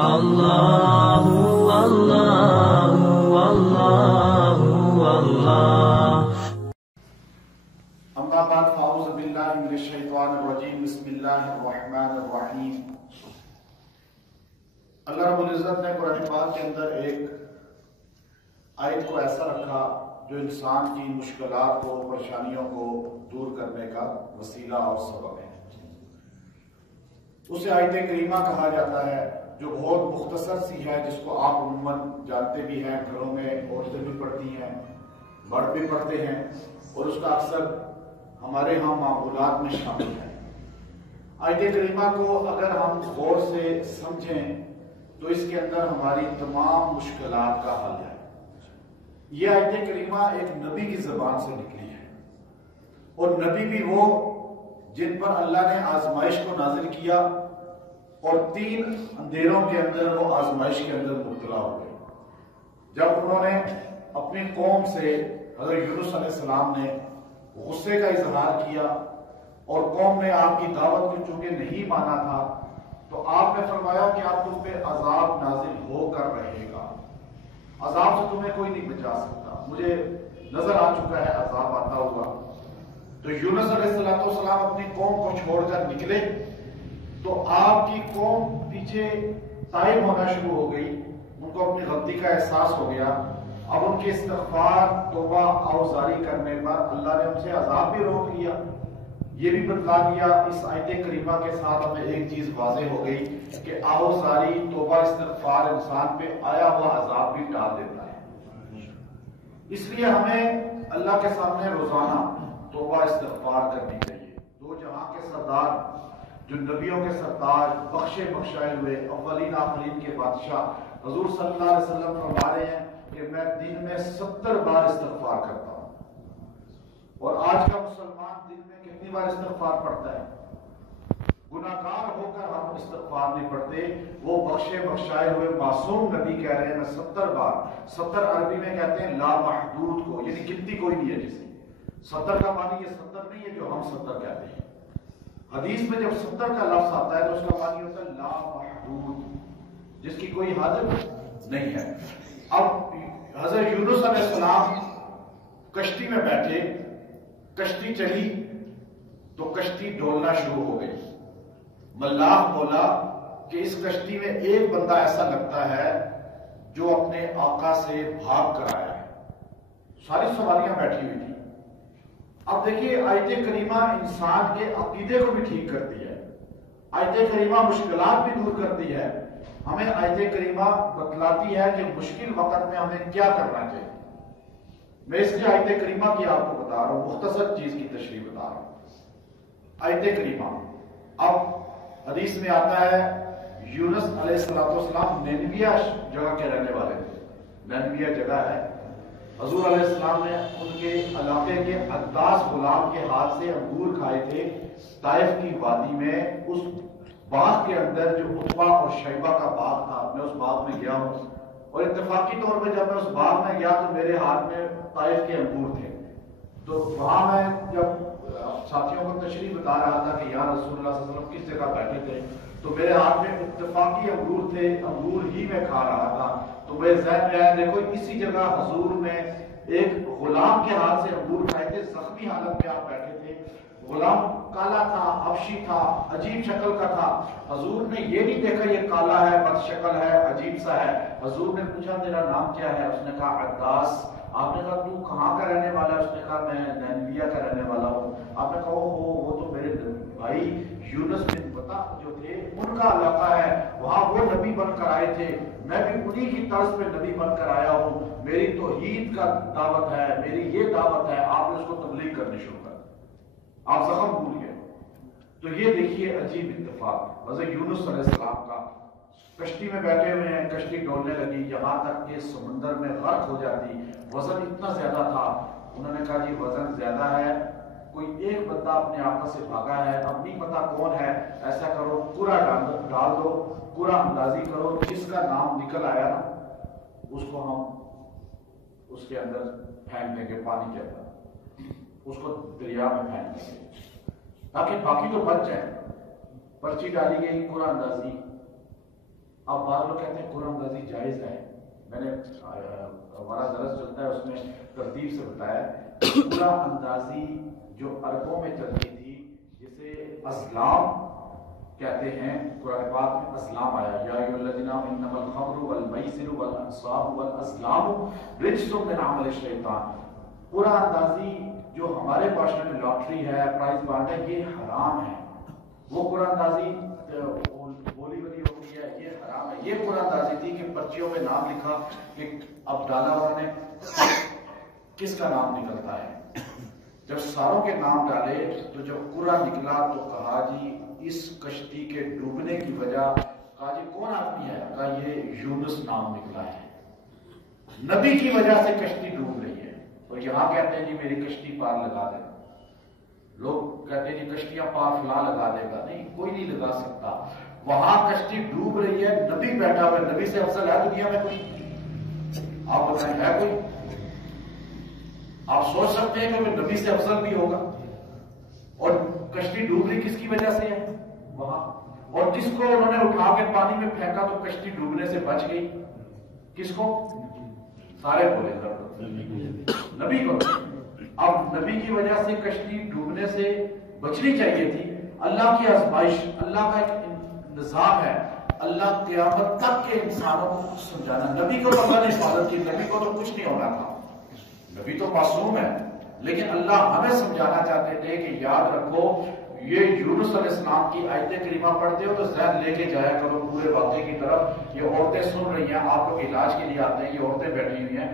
اللہ اللہ اللہ اللہ۔ اما بعد فاعوذ باللہ من الشیطان الرجیم، بسم اللہ الرحمن الرحیم۔ اللہ رب العزت نے قرآن پاک کے اندر ایک آیت کو ایسا رکھا جو انسان کی مشکلات کو، پریشانیوں کو دور کرنے کا وسیلہ اور سبب ہے۔ اسے آیت کریمہ کہا جاتا ہے، جو بہت مختصر سی ہے، جس کو آپ عموماً جانتے بھی ہیں، گھروں میں عورتیں بھی پڑھتی ہیں، مرد بھی پڑھتے ہیں، اور اس کا اکثر ہمارے ہاں معمولات میں شامل ہے۔ آیت کریمہ کو اگر ہم غور سے سمجھیں تو اس کے اندر ہماری تمام مشکلات کا حل ہے۔ یہ آیت کریمہ ایک نبی کی زبان سے نکلی ہے، اور نبی بھی وہ جن پر اللہ نے آزمائش کو نازل کیا، اور 3 اندھیروں کے اندر وہ آزمائش کے اندر مبتلا ہو گئے۔ جب انہوں نے اپنی قوم سے، حضرت یونس علیہ السلام نے غصے کا اظہار کیا، اور قوم نے آپ کی دعوت کو چونکہ نہیں مانا تھا، تو آپ نے فرمایا کہ آپ تم پہ عذاب نازل ہو کر رہے گا، عذاب سے تمہیں کوئی نہیں بچا سکتا۔ مجھے نظر آ چکا ہے عذاب آتا ہوا۔ تو یونس علیہ السلام اپنی قوم کو چھوڑ کر نکلے، تو آپ کی قوم پیچھے تائب ہونا شروع ہو گئی، ان کو اپنی غلطی کا احساس ہو گیا۔ اب ان کے استغفار، توبہ، آوزاری کرنے پر اللہ نے ان سے عذاب بھی روک لیا۔ یہ بھی بتلا دیا اس آیت کریمہ کے ساتھ ہمیں ایک چیز واضح ہو گئی کہ آوزاری، توبہ، استغفار انسان پہ آیا ہوا عذاب بھی ٹال دیتا ہے۔ اس لیے ہمیں اللہ کے سامنے روزانہ توبہ استغفار کرنی چاہیے۔ 2 جہاں کے سردار، جو نبیوں کے سردار، بخشے بخشائے ہوئے، اولین آخرین کے بادشاہ حضور صلی اللہ علیہ وسلم فرما رہے ہیں کہ میں دن میں 70 بار استغفار کرتا ہوں۔ اور آج کا مسلمان دن میں کتنی بار استغفار پڑھتا ہے؟ گناہگار ہو کر ہم استغفار نہیں پڑھتے۔ وہ بخشے بخشائے ہوئے معصوم نبی کہہ رہے ہیں میں 70 بار، 70 عربی میں کہتے ہیں لا محدود کو، یعنی گنتی کوئی نہیں ہے جسے 70 کا معنی یہ 70 نہیں ہے جو ہم 70 کہتے ہیں۔ حدیث میں جب 70 کا لفظ آتا ہے تو اس کا معنی ہوتا ہے لا محدود، جس کی کوئی حد نہیں ہے۔ اب حضرت یونس علیہ السلام کشتی میں بیٹھے، کشتی چلی تو کشتی ڈولنا شروع ہو گئی۔ ملاح بولا کہ اس کشتی میں ایک بندہ ایسا لگتا ہے جو اپنے آقا سے بھاگ کر آیا ہے۔ ساری سواریاں بیٹھی ہوئی تھی۔ اب دیکھیے آیت کریمہ انسان کے عقیدے کو بھی ٹھیک کرتی ہے، آیت کریمہ مشکلات بھی دور کرتی ہے۔ ہمیں آیت کریمہ بتلاتی ہے کہ مشکل وقت میں ہمیں کیا کرنا چاہیے۔ میں اس لیے آیت کریمہ کی آپ کو بتا رہا ہوں، مختصر چیز کی تشریح بتا رہا ہوں۔ آیت کریمہ، اب حدیث میں آتا ہے یونس علیہ السلام نینویہ جگہ کے رہنے والے تھے۔ نینویہ جگہ ہے، حضور علیہ السلام نے ان کے علاقے کے عداس غلام کے ہاتھ سے انگور کھائے تھے طائف کی وادی میں، اس باغ کے اندر جو عتبہ اور شیبہ کا باغ تھا۔ میں اس باغ میں گیا ہوں، اور اتفاقی طور پہ جب میں اس باغ میں گیا تو میرے ہاتھ میں طائف کے انگور تھے۔ تو وہاں میں جب ساتھیوں کو تشریح بتا رہا تھا کہ یہاں رسول اللہ صلی اللہ علیہ وسلم کس جگہ بیٹھے تھے، تو میرے ہاتھ میں اتفاقی انگور تھے، انگور ہی میں کھا رہا تھا۔ تو میرے ذہن میں آیا دیکھو اسی جگہ حضور نے ایک غلام کے ہاتھ سے انگور کھائے تھے، زخمی حالت میں آپ بیٹھے تھے۔ غلام کالا تھا، حبشی تھا، عجیب شکل کا تھا۔ حضور نے یہ نہیں دیکھا یہ کالا ہے، بد شکل ہے، عجیب سا ہے۔ حضور نے پوچھا تیرا نام کیا ہے؟ اس نے کہا عداس۔ آپ نے کہا تو کہاں کا رہنے والا ہے؟ اس نے کہا میں نینویہ کا رہنے والا ہوں۔ آپ نے کہا وہ تو میرے بھائی یونس بن متا جو تھے ان کا علاقہ ہے، وہاں وہ نبی بن کر آئے تھے، میں بھی انہی کی طرز پہ نبی بن کر آیا ہوں۔ میری توحید کا دعوت ہے، میری یہ دعوت ہے۔ آپ نے اس کو تبلیغ کرنی شروع کر، آپ زخم بھول گئے۔ تو یہ دیکھیے عجیب اتفاق حضرت یونس علیہ السلام کا، کشتی میں بیٹھے ہوئے ہیں، کشتی ڈولنے لگی، یہاں تک کہ سمندر میں غرق ہو جاتی۔ وزن اتنا زیادہ تھا، انہوں نے کہا جی وزن زیادہ ہے، کوئی ایک بندہ اپنے آقا سے بھاگا ہے، اب نہیں پتا کون ہے، ایسا کرو پورا ڈال دو، پورا اندازی کرو، جس کا نام نکل آیا نا اس کو ہم اس کے اندر پھینک دیں گے، پانی کے اندر اس کو دریا میں پھینک دیں گے تاکہ باقی تو بچ جائیں۔ پرچی ڈالی گئی، پورا اندازی، اب بعض لوگ کہتے ہیں قرآن اندازی جائز ہے. میں نے ہمارا درس چلتا ہے اس میں ترتیب سے بتایا قرآن اندازی جو عربوں میں چلتی تھی جسے ازلام کہتے ہیں. قرآن پاک میں ازلام آیا یا ایھا الذین آمنوا انما الخمر والمیسر والانصاب والازلام رجس من عمل الشیطان. قرآن اندازی جو ہمارے معاشرے میں لاٹری ہے پرائز بانٹ ہے یہ حرام ہے. وہ قرآن اندازی بولی بلی ہوتی ہے یہ حرام ہے. یہ قرآن اندازی تھی کہ پرچیوں میں نام لکھا کہ اب ڈالا انہوں نے کس کا نام نکلتا ہے. جب ساروں کے نام ڈالے تو جب قرآن نکلا تو کہا جی اس کشتی کے ڈوبنے کی وجہ, کہا جی کون آدمی ہے, کہا یہ یونس نام نکلا ہے, نبی کی وجہ سے کشتی ڈوب رہی ہے. اور یہاں کہتے ہیں جی میری کشتی پار لگا دے. لوگ کہتے ہیں جی کشتیاں پار فلاں لگا دے گا. نہیں, کوئی نہیں لگا سکتا. وہاں کشتی ڈوب رہی ہے, نبی بیٹھا ہوا ہے. نبی سے افضل ہے دنیا میں کوئی؟ آپ بتائیں ہے کوئی؟ آپ سوچ سکتے ہیں کہ وہ نبی سے افضل بھی ہوگا؟ اور کشتی ڈوب رہی کس کی وجہ سے ہے وہاں؟ اور کس کو انہوں نے اٹھا کے پانی میں پھینکا تو کشتی ڈوبنے سے بچ گئی؟ کس کو؟ سارے بولے نبی کو. اب نبی کی وجہ سے کشتی ڈوبنے سے بچنی چاہیے تھی. اللہ کی آزمائش, اللہ کا ایک نظام ہے. اللہ قیامت تک کے انسانوں کو سمجھانا. نبی کو اللہ نے حفاظت کی, نبی کو تو کچھ نہیں ہونا تھا, نبی تو معصوم ہے. لیکن اللہ ہمیں سمجھانا چاہتے تھے کہ یاد رکھو یہ یونس علیہ السلام کی آیت کریمہ پڑھتے ہو تو ذہن لے کے جایا کرو پورے واقعے کی طرف. یہ عورتیں سن رہی ہیں, آپ لوگ علاج کے لیے آتے ہیں, یہ عورتیں بیٹھی ہوئی ہیں.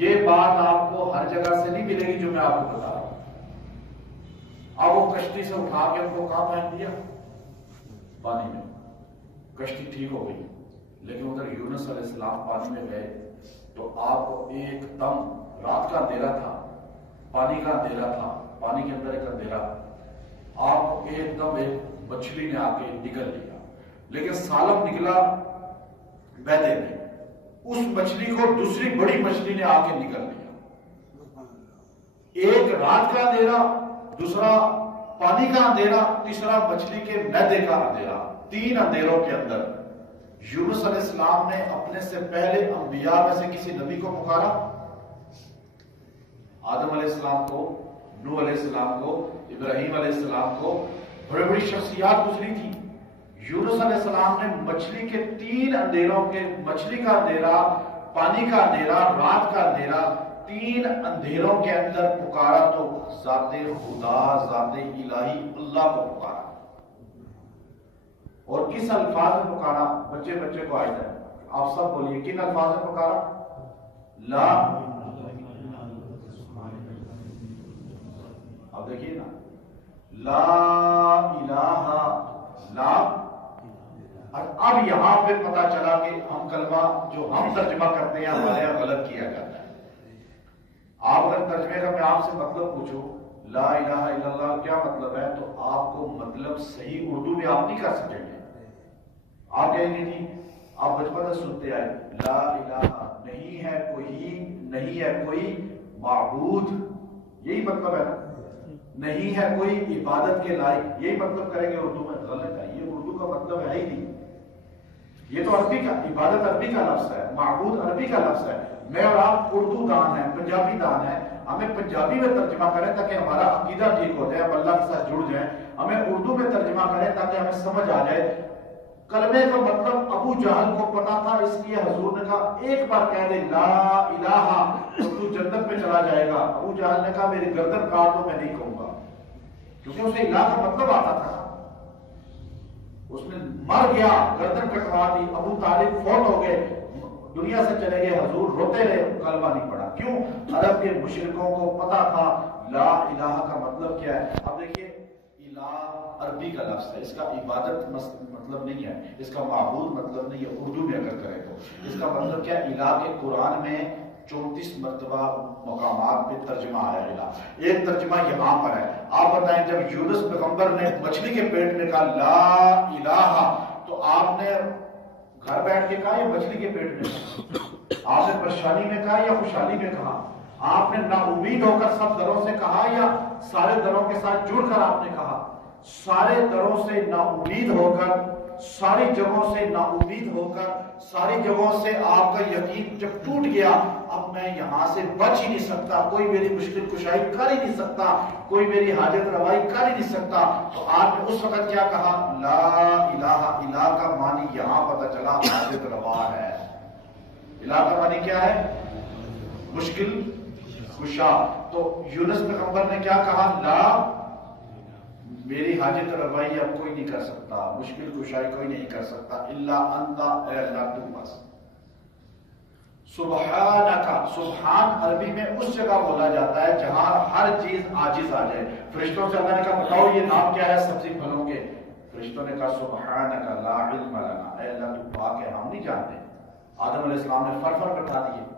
یہ بات آپ کو ہر جگہ سے نہیں ملے گی جو میں آپ کو بتا رہا ہوں. اب وہ کشتی سے اٹھا کے ان کو کہاں پھینک دیا؟ پانی میں. کشتی ٹھیک ہو گئی. لیکن ادھر یونس علیہ السلام پانی میں گئے تو آپ کو ایک دم, رات کا اندھیرا تھا, پانی کا اندھیرا تھا, پانی کے اندر ایک اندھیرا, آپ کو ایک دم ایک مچھلی نے آ کے نگل لیا. لیکن سالم نکلا بیدے میں, اس مچھلی کو دوسری بڑی مچھلی نے آ کے نگل لیا. ایک رات کا اندھیرا, دوسرا پانی کا اندھیرا, تیسرا مچھلی کے میدے کا اندھیرا. 3 اندھیروں کے اندر یونس علیہ السلام نے اپنے سے پہلے انبیاء میں سے کسی نبی کو پکارا؟ آدم علیہ السلام کو, نوح علیہ السلام کو, ابراہیم علیہ السلام کو, بڑی بڑی شخصیات گزری تھی. یونس علیہ السلام نے مچھلی کے 3 اندھیروں کے, مچھلی کا اندھیرا, پانی کا اندھیرا, رات کا اندھیرا, 3 اندھیروں کے اندر پکارا تو ذات خدا, ذات الہی اللہ کو پکارا. اور کس الفاظ میں پکارا؟ بچے بچے کو آئے جائے, آپ سب بولیے کن الفاظ میں پکارا؟ لا. اب دیکھیے نا, لا الہ, لا. اب یہاں پہ پتا چلا کہ ہم کلمہ جو ہم ترجمہ کرتے ہیں ہمارے یہاں غلط کیا جاتا ہے. آپ اگر ترجمے کا میں آپ سے مطلب پوچھوں لا الہ الا اللہ کیا مطلب ہے, تو آپ کو مطلب صحیح اردو میں آپ نہیں کر سکیں گے. آپ کہیں گے نہیں, آپ بچپن سے سنتے آئے لا الہ, نہیں ہے کوئی, نہیں ہے کوئی معبود, یہی مطلب ہے نا, نہیں ہے کوئی عبادت کے لائق, یہی مطلب کریں گے اردو میں. غلط ہے, یہ اردو کا مطلب ہے ہی نہیں. یہ تو عربی کا, عبادت عربی کا لفظ ہے, معبود عربی کا لفظ ہے. میں اور آپ اردو دان ہیں, پنجابی دان ہیں, ہمیں پنجابی میں ترجمہ کریں تاکہ ہمارا عقیدہ ٹھیک ہو جائے, ہم اللہ کے ساتھ جڑ جائیں. ہمیں اردو میں ترجمہ کریں تاکہ ہمیں سمجھ آ جائے. کلمے کا مطلب ابو جہل کو پتا تھا, اس لیے حضور نے کہا ایک بار کہہ دے لا الہ تو تو جنت میں چلا جائے گا. ابو جہل نے کہا میری گردن کاٹ دو, میں نہیں کہوں گا, کیونکہ اسے الہ کا مطلب آتا تھا. اس نے مر گیا, گردن کٹوا دی, ابو طالب فوت ہو گئے, دنیا سے چلے گئے, حضور روتے رہے, کلمہ نہیں پڑھا. کیوں؟ عرب کے مشرکوں کو پتا تھا لا الہ کا مطلب کیا ہے. اب دیکھیے الہ عربی کا لفظ ہے, اس کا عبادت مطلب نہیں ہے, اس کا معبود مطلب نہیں ہے. اردو میں اگر کریں تو اس کا مطلب کیا ہے؟ الہ کے قرآن میں 34 مرتبہ مقامات پہ ترجمہ آیا الہ. ایک ترجمہ یہاں پر ہے. آپ بتائیں جب یونس پیغمبر نے مچھلی کے پیٹ میں کہا لا الہ تو آپ نے گھر بیٹھ کے کہا یا مچھلی کے پیٹ میں کہا؟ آپ نے پریشانی میں کہا یا خوشحالی میں کہا؟ آپ نے نا امید ہو کر سب دروں سے کہا یا سارے دروں کے ساتھ جڑ کر آپ نے کہا؟ سارے دروں سے نا امید ہو کر, ساری جگہوں سے نا امید ہو کر ساری جگہوں سے آپ کا یقین جب ٹوٹ گیا، اب میں یہاں سے بچ ہی نہیں سکتا، کوئی میری مشکل کشائی کر ہی نہیں سکتا، کوئی میری حاجت روائی کر ہی نہیں سکتا، تو آپ نے اس وقت کیا کہا؟ لا الہ الا کا معنی یہاں پتہ چلا حاجت روا ہے۔ الہ کا معنی کیا ہے؟ مشکل کشا۔ تو یونس پیغمبر نے کیا کہا؟ لا، میری حاجت روائی اب کوئی نہیں کر سکتا، مشکل کشائی کوئی نہیں کر سکتا، الا انت، اے اللہ تو بس۔ سبحانکا، سبحان عربی میں اس جگہ بولا جاتا ہے جہاں ہر چیز عاجز آ جائے۔ فرشتوں سے اللہ نے کہا بتاؤ یہ نام کیا ہے سبزی پھلوں کے؟ فرشتوں نے کہا سبحانکا لا علم لنا، اے اللہ تو پاک ہے، ہم نہیں جانتے۔ آدم علیہ السلام نے فر بتا دیے۔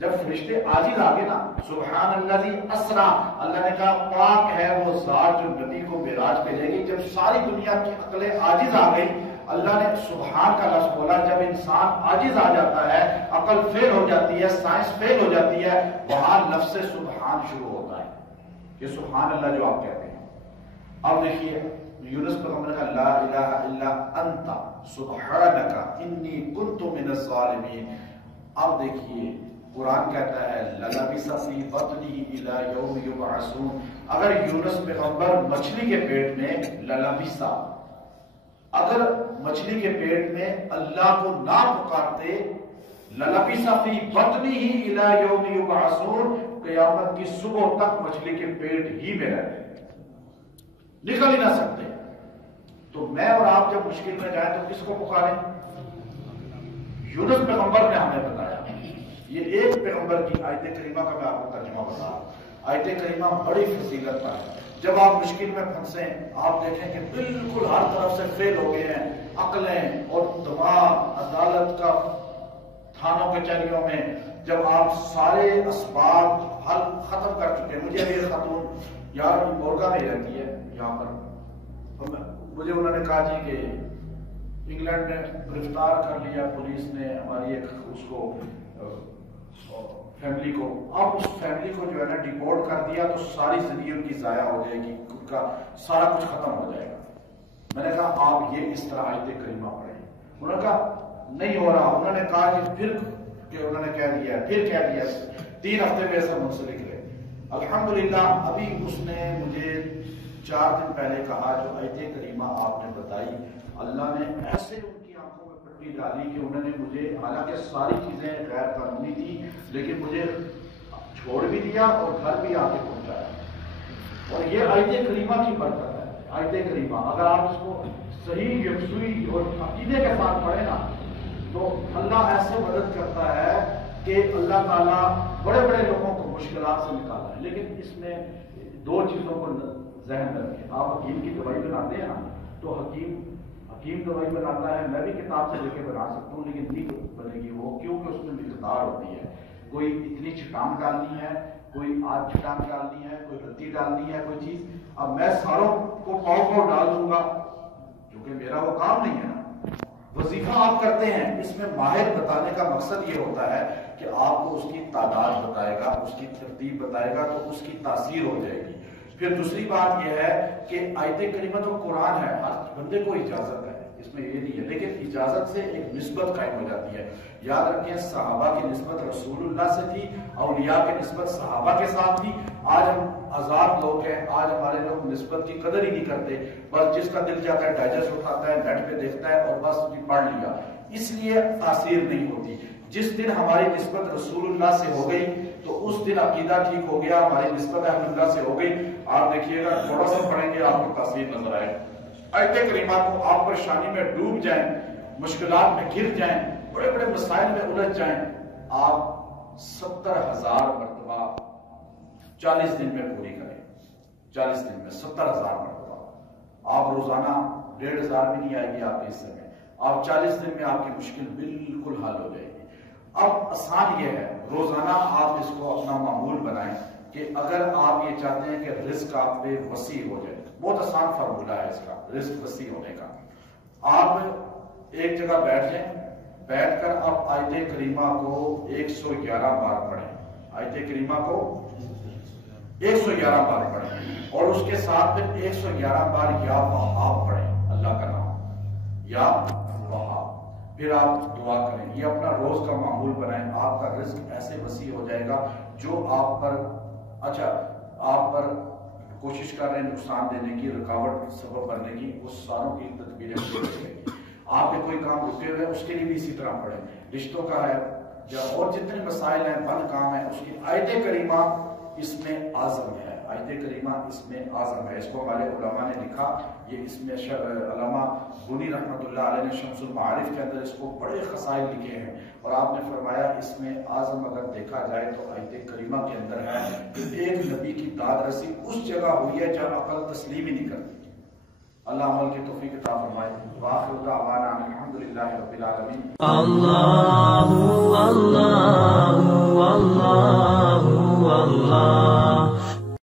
جب فرشتے عاجز آ گئے نا، سبحان الذی اسرا، اللہ نے کہا پاک ہے وہ ذات جو نبی کو معراج پہ لے گئی۔ جب ساری دنیا کی عقلیں عاجز آ گئی، اللہ نے سبحان کا لفظ بولا۔ جب انسان عاجز آ جاتا ہے، عقل فیل ہو جاتی ہے، سائنس فیل ہو جاتی ہے، وہاں لفظ سبحان شروع ہوتا ہے کہ سبحان اللہ جو آپ کہتے ہیں۔ اب دیکھیے یونس پیغمبر کا لا الہ الا انت سبحانک انی کنت من الظالمین۔ اب دیکھیے قرآن کہتا ہے لَلَبِثَ فِي بَطْنِهِ إِلَى يَوْمِ يُبْعَثُونَ۔ اگر یونس پیغمبر مچھلی کے پیٹ میں لَلَبِثَ، اگر مچھلی کے پیٹ میں اللہ کو نہ پکارتے، لَلَبِثَ فِي بَطْنِهِ إِلَى يَوْمِ يُبْعَثُونَ، قیامت کی صبح تک مچھلی کے پیٹ ہی میں رہتے، نکل ہی نہ سکتے۔ تو میں اور آپ جب مشکل میں جائیں تو کس کو پکاریں؟ یونس پیغمبر نے ہمیں بتایا۔ یہ ایک پیغمبر کی آیت کریمہ کا میں آپ کو ترجمہ بتا رہا ہوں۔ آیت کریمہ بڑی فضیلت پر ہے۔ جب آپ مشکل میں پھنسیں، آپ دیکھیں کہ بالکل ہر طرف سے فیل ہو گئے ہیں، عقلیں اور دماغ، عدالت کا تھانوں کچہریوں میں جب آپ سارے اسباب حل ختم کر چکے ہیں۔ مجھے ایک خاتون یار مورگا میں رہتی ہے یہاں پر، مجھے انہوں نے کہا جی کہ انگلینڈ نے گرفتار کر لیا پولیس نے ہماری ایک اس کو فیملی کو، اب اس فیملی کو جو ہے نا ڈیپورٹ کر دیا تو ساری زندگی ان کی ضائع ہو جائے گی، ان کا سارا کچھ ختم ہو جائے گا۔ میں نے کہا آپ یہ اس طرح آیت کریمہ پڑھیں۔ انہوں نے کہا نہیں ہو رہا۔ انہوں نے کہا کہ پھر کہ انہوں نے کہہ دیا، پھر کہہ دیا 3 ہفتے میں ایسا منسلک رہے۔ الحمدللہ ابھی اس نے مجھے 4 دن پہلے کہا جو آیت کریمہ آپ نے بتائی، اللہ نے ایسے ان کی آنکھوں میں پٹی ڈالی کہ انہوں نے مجھے، حالانکہ ساری چیزیں غیر قانونی تھی لیکن مجھے چھوڑ بھی دیا اور گھر بھی آ کے پہنچایا۔ اور یہ آیت کریمہ کی برکت ہے۔ آیت کریمہ اگر آپ اس کو صحیح یکسوئی اور عقیدے کے ساتھ پڑھیں نا تو اللہ ایسے مدد کرتا ہے کہ اللہ تعالیٰ بڑے بڑے لوگوں کو مشکلات سے نکالا ہے۔ لیکن اس میں 2 چیزوں کو ذہن میں رکھیں۔ آپ حکیم کی دوائی بناتے ہیں نا، تو حکیم دوائی بناتا ہے، میں بھی کتاب سے لے کے بنا سکتا ہوں لیکن نہیں بنے گی وہ، کیونکہ اس میں مقدار ہوتی ہے۔ کوئی اتنی چٹان ڈالنی ہے، کوئی آدھ چٹان ڈالنی ہے، کوئی رتی ڈالنی ہے، کوئی چیز۔ اب میں ساروں کو پاؤ ڈال دوں گا کیونکہ میرا وہ کام نہیں ہے نا۔ وظیفہ آپ کرتے ہیں، اس میں ماہر بتانے کا مقصد یہ ہوتا ہے کہ آپ کو اس کی تعداد بتائے گا، اس کی ترتیب بتائے گا تو اس کی تاثیر ہو جائے گی۔ پھر دوسری بات یہ ہے کہ آیت کریمہ تو قرآن ہے، ہر بندے کو اجازت ہے، اس میں یہ نہیں ہے، لیکن اجازت سے ایک نسبت قائم ہو جاتی ہے۔ یاد رکھیں صحابہ کی نسبت رسول اللہ سے تھی، اولیاء کی نسبت صحابہ کے ساتھ تھی۔ آج ہم آزاد لوگ ہیں، آج ہمارے لوگ نسبت کی قدر ہی نہیں کرتے، بس جس کا دل جاتا ہے ڈائجسٹ اٹھاتا ہے، نیٹ پہ دیکھتا ہے اور بس پڑھ لیا، اس لیے تاثیر نہیں ہوتی۔ جس دن ہماری نسبت رسول اللہ سے ہو گئی تو اس دن عقیدہ ٹھیک ہو گیا، ہماری نسبت احمد اللہ سے ہو گئی۔ آپ دیکھیے گا تھوڑا سا پڑھیں گے آپ کو تاثیر نظر آئے۔ آیت کریمہ کو آپ پریشانی میں ڈوب جائیں، مشکلات میں گر جائیں، بڑے بڑے مسائل میں الجھ جائیں، آپ 70,000 مرتبہ 40 دن میں پوری کریں۔ 40 دن میں 70,000 مرتبہ آپ روزانہ 1,500 بھی نہیں آئے گی آپ کے حصے میں۔ آپ 40 دن میں آپ کی مشکل بالکل حل ہو جائے گی۔ اب آسان یہ ہے، روزانہ آپ اس کو اپنا معمول بنائیں کہ اگر آپ یہ چاہتے ہیں کہ رزق آپ پہ وسیع ہو جائے، بہت آسان فارمولہ ہے اس کا، رزق وسیع ہونے کا۔ آپ ایک جگہ بیٹھ جائیں، بیٹھ کر آپ آیت کریمہ کو 111 بار پڑھیں۔ آیت کریمہ کو 111 بار پڑھیں اور اس کے ساتھ پھر 111 بار یا وہاب پڑھیں، اللہ کا نام یا وہاب۔ پھر آپ دعا کریں، یہ اپنا روز کا معمول بنائیں، آپ کا رزق ایسے وسیع ہو جائے گا جو آپ پر آپ پر کوشش کر رہے ہیں نقصان دینے کی، رکاوٹ سبب بننے کی، وہ ساروں کی تدبیریں کریں گے۔ آپ کے کوئی کام رکے ہوئے اس کے لیے بھی اسی طرح پڑھیں، رشتوں کا ہے یا اور جتنے مسائل ہیں، بند کام ہے، اس کی آیت کریمہ اس میں اعظم ہے، آیت کریمہ اس میں اعظم ہے۔ اس کو ہمارے علماء نے لکھا، یہ اس میں علامہ بنی رحمۃ اللہ علیہ نے شمس المعارف کے اندر اس کو بڑے خصائل لکھے ہیں، اور آپ نے فرمایا اس میں اعظم اگر دیکھا جائے تو آیت کریمہ کے اندر ہے کہ ایک نبی کی داد رسی اس جگہ ہوئی ہے جہاں عقل تسلیم ہی نہیں کرتی۔ اللہ عمل کی توفیق عطا فرمائے۔ وآخر دعوانا الحمدللہ رب العالمین۔ اللہ اللہ اللہ اللہ